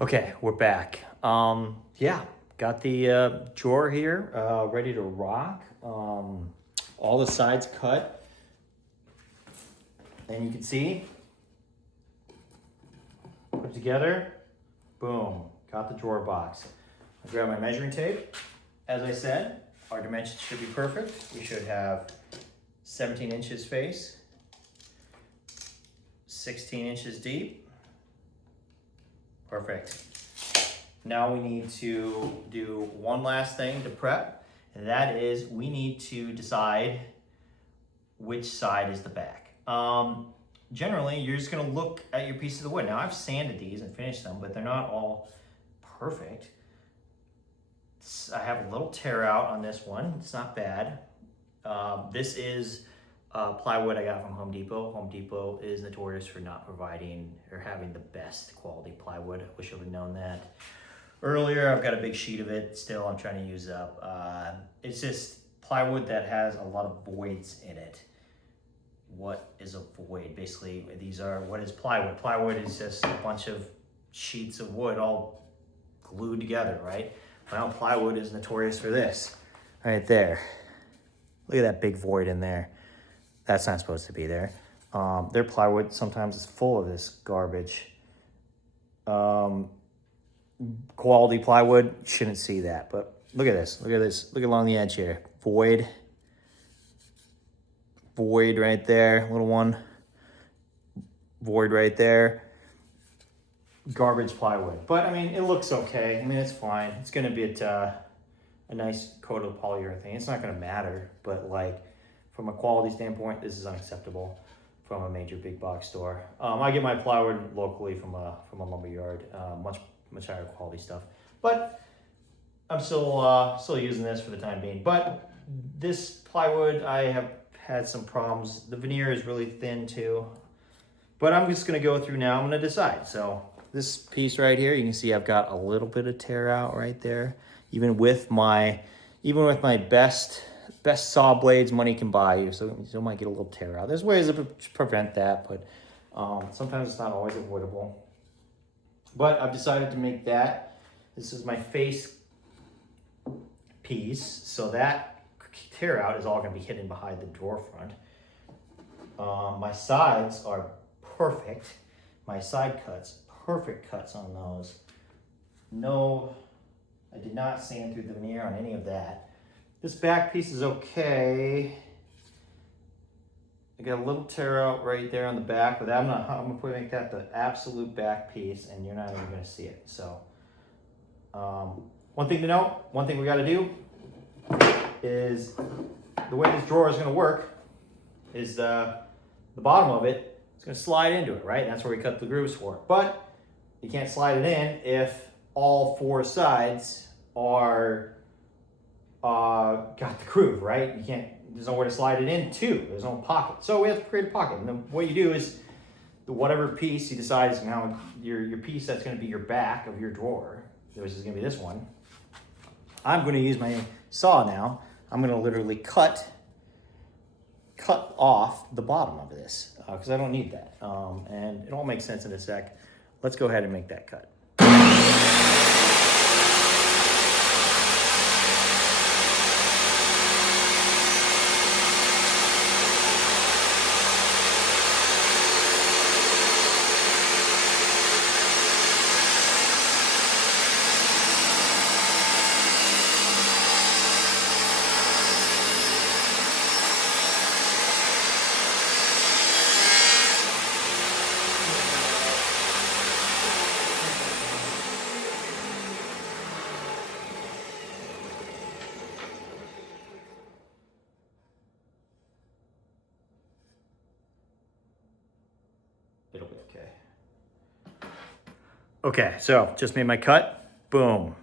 Okay, we're back. Yeah, got the drawer here ready to rock. All the sides cut, and you can see, put together, boom, got the drawer box. I grab my measuring tape. As I said, our dimensions should be perfect. We should have 17 inches face, 16 inches deep. Perfect. Now we need to do one last thing to prep, and that is we need to decide which side is the back. Generally, you're just gonna look at your pieces of wood. Now I've sanded these and finished them, but they're not all perfect. I have a little tear out on this one. It's not bad. This is plywood I got from Home Depot. Home Depot is notorious for not providing or having the best quality plywood. I wish I would have known that earlier. I've got a big sheet of it still I'm trying to use up. It's just plywood that has a lot of voids in it. What is a void? Basically, these are, what is plywood? Plywood is just a bunch of sheets of wood all glued together, right? Well, plywood is notorious for this, right there. Look at that big void in there. That's not supposed to be there. Their plywood sometimes is full of this garbage. Quality plywood, shouldn't see that, but look at this, look at this, look along the edge here. Void right there, little one. Void right there. Garbage plywood, but I mean, it looks okay. I mean, it's fine. It's gonna be a nice coat of polyurethane. It's not gonna matter, but like from a quality standpoint, this is unacceptable from a major big box store. I get my plywood locally from a lumber yard, much higher quality stuff. But I'm still using this for the time being. But this plywood, I have had some problems. The veneer is really thin too. But I'm just gonna go through now. I'm gonna decide. So this piece right here, you can see I've got a little bit of tear out right there. Even with my best saw blades money can buy you, so you still might get a little tear out. There's ways to prevent that, but sometimes it's not always avoidable. But I've decided to make that. This is my face piece, so that tear out is all gonna be hidden behind the drawer front. My sides are perfect. My side cuts, perfect cuts on those. No, I did not sand through the veneer on any of that. This back piece is okay. I got a little tear out right there on the back, but I'm gonna make that the absolute back piece, and you're not even gonna see it. So, one thing to note, one thing we gotta do is the way this drawer is gonna work is the bottom of it is gonna slide into it, right? That's where we cut the grooves for. But you can't slide it in if all four sides are got the groove, right? You can't. There's nowhere to slide it in too. There's no pocket. So we have to create a pocket. And then what you do is whatever piece you decide is now your piece that's going to be your back of your drawer, which is going to be this one. I'm going to use my saw now. I'm going to literally cut off the bottom of this because I don't need that. And it all makes sense in a sec. Let's go ahead and make that cut. It'll be okay. Okay, so just made my cut. Boom.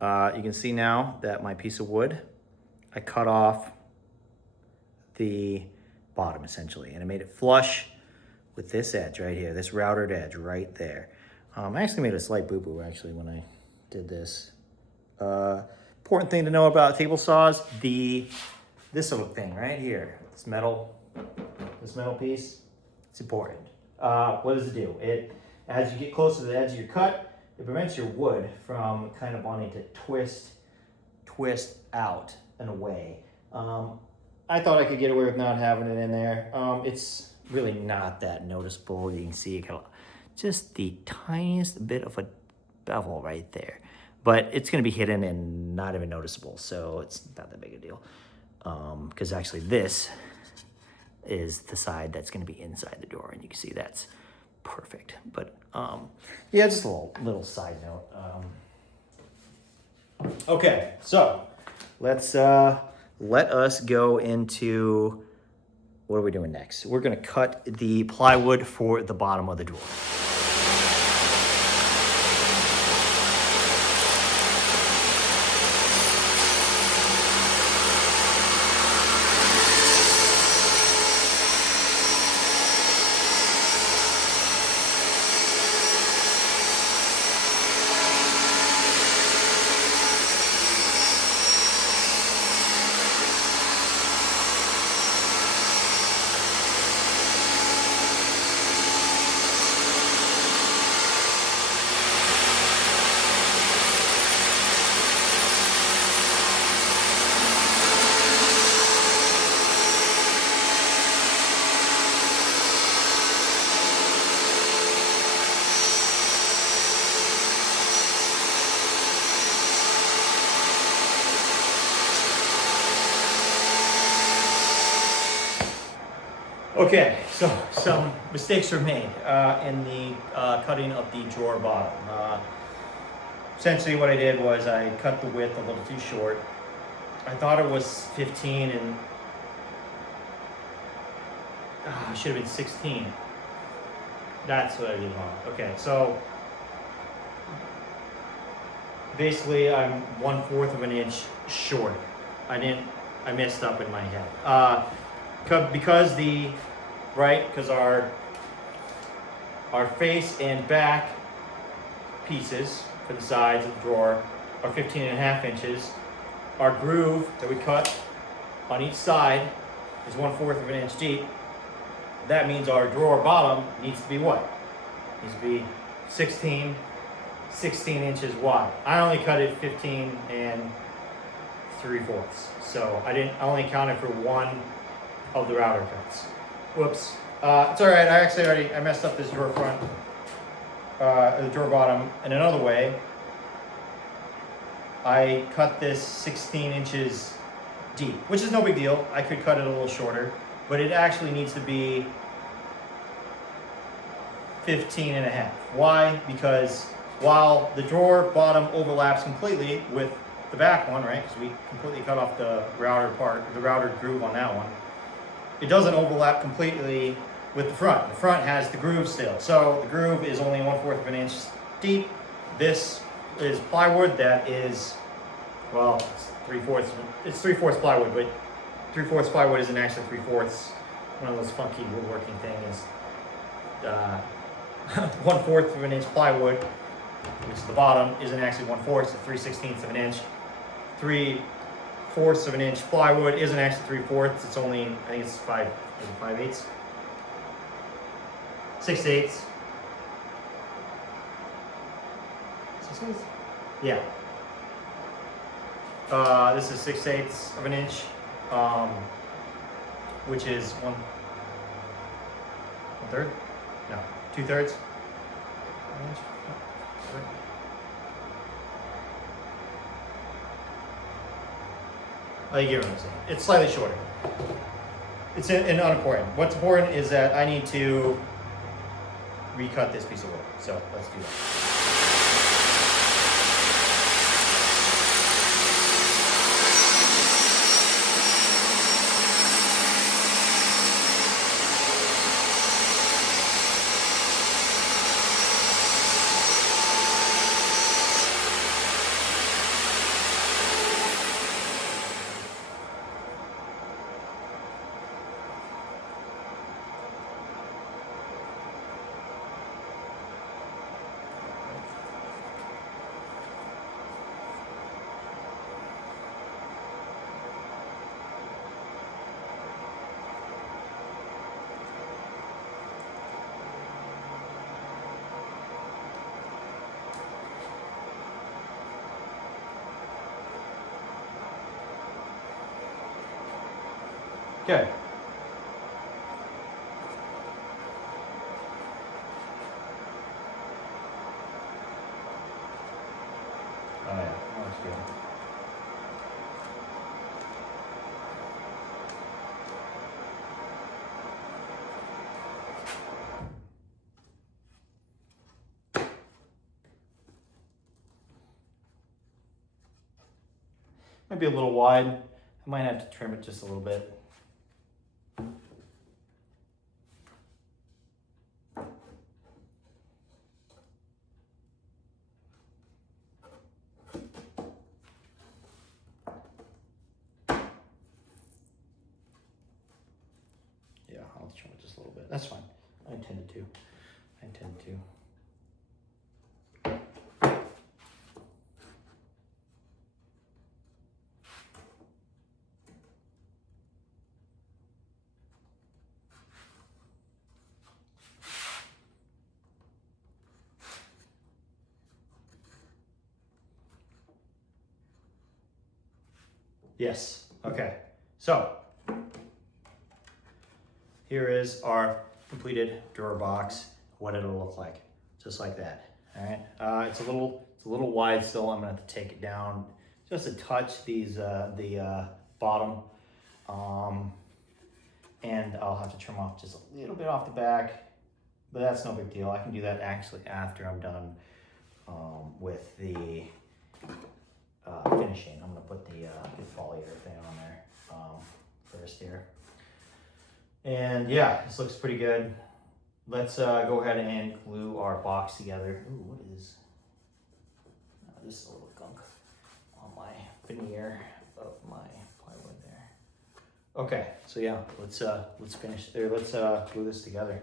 You can see now that my piece of wood, I cut off the bottom essentially, and I made it flush with this edge right here, this routed edge right there. I actually made a slight boo-boo actually when I did this. Important thing to know about table saws, this little thing right here, this metal piece, it's important. What does it do? As you get close to the edge of your cut, it prevents your wood from kind of wanting to twist out and away. I thought I could get away with not having it in there. It's really not that noticeable. You can see just the tiniest bit of a bevel right there. But it's going to be hidden and not even noticeable, so it's not that big a deal. Because actually this is the side that's going to be inside the door, and you can see that's perfect. But yeah, just a little side note. Okay, so let's let us go into what are we doing next. We're going to cut the plywood for the bottom of the drawer. Okay, so some mistakes were made in the cutting of the drawer bottom. Essentially what I did was I cut the width a little too short. I thought it was 15 and it should have been 16. That's what I did wrong. Okay, so basically I'm 1/4 of an inch short. I messed up in my head. Because our face and back pieces for the sides of the drawer are 15.5 inches. Our groove that we cut on each side is 1/4 of an inch deep. That means our drawer bottom needs to be what? Needs to be 16 inches wide. I only cut it 15 3/4. So I only counted for one of the router cuts. Whoops. It's all right. I messed up this drawer front, the drawer bottom in another way. I cut this 16 inches deep, which is no big deal. I could cut it a little shorter, but it actually needs to be 15.5. Why? Because while the drawer bottom overlaps completely with the back one, right? Because we completely cut off the router groove on that one. It doesn't overlap completely with the front. The front has the groove still. So the groove is only 1/4 of an inch deep. This is plywood that is, well, it's 3/4. It's 3/4 plywood, but 3/4 plywood isn't actually 3/4. One of those funky woodworking things. 1/4 of an inch plywood, which is the bottom, isn't actually 1/4. It's 3/16 of an inch. 3/4 of an inch plywood isn't actually 3/4. It's only, I think it's 5/8. 6/8. 6/8? Yeah. This is 6/8 of an inch, which is 1/3? No, 2/3. Oh, you get what I'm saying. It's slightly shorter. It's unimportant. What's important is that I need to recut this piece of wood. So let's do that. Okay. Oh yeah, that looks good. Might be a little wide. I might have to trim it just a little bit. Yeah, I'll trim it just a little bit. That's fine. I intended to. Yes, okay. So, here is our completed drawer box, what it'll look like, just like that. All right, it's a little wide still. I'm gonna have to take it down just a touch, the bottom, and I'll have to trim off just a little bit off the back, but that's no big deal. I can do that actually after I'm done with the finishing. I'm gonna put the foliar thing on there first here. And yeah, this looks pretty good. Let's go ahead and glue our box together. Ooh, what is this? Is a little gunk on my veneer of my plywood there. Okay, so yeah, let's finish there. Let's glue this together.